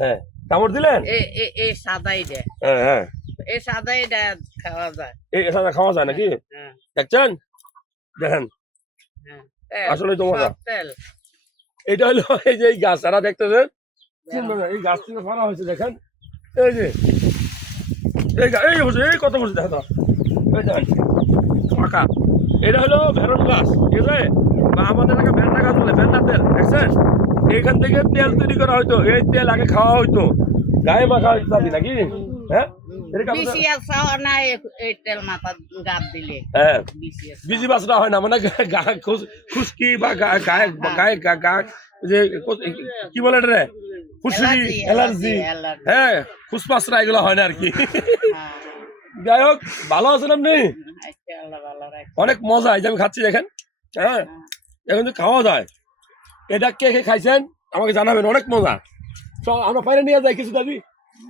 হ্যাঁ কামড় দিলেন? এই সাদাইটা, হ্যাঁ হ্যাঁ এই সাদাইটা খাওয়া যায়। এই সাদা খাওয়া যায় নাকি? হ্যাঁ দেখছেন, দেখেন হ্যাঁ, আসলে তো মজা। সব তেল। এটা হলো এই যে এই গাছ, এরা দেখতেছেন এই গাছ থেকে ফেলা হয়েছে, দেখেন এই যে এই বসে, এই কত বসে দেখো তো, এই দেখেন ফাঁকা। এটা হলো ভেরন গাছ, ঠিক আছে, বা আমাদের এলাকা ভেন্না গাছ বলে, ভেন্না তেল, দেখছেন? এইখান থেকে তেল তৈরি করা হয়তো, এই তেল আগে খাওয়া হইতো, গায়ে মাখা ইত্যাদি নাকি? হ্যাঁ বিসিএস খাওয়া না, এই তেল মাথা গাত দিলে হ্যাঁ বিসিএস বিজি বাসরা হয় না, মানে খুশকি বা গায়ে গায়ে যে কি বলে এটা রে, খুশকি, অ্যালার্জি, হ্যাঁ ফুসফাসরা এগুলো হয় না আর কি। যাই হোক, ভালো আছেন আপনি? অনেক মজা, এই যে আমি খাচ্ছি দেখেন, হ্যাঁ এখন তো খাওয়া যায়। এটা কে কে খাইছেন আমাকে জানাবেন, অনেক মজা। আমরা বাইরে নিয়ে যাই কিছু দাবি।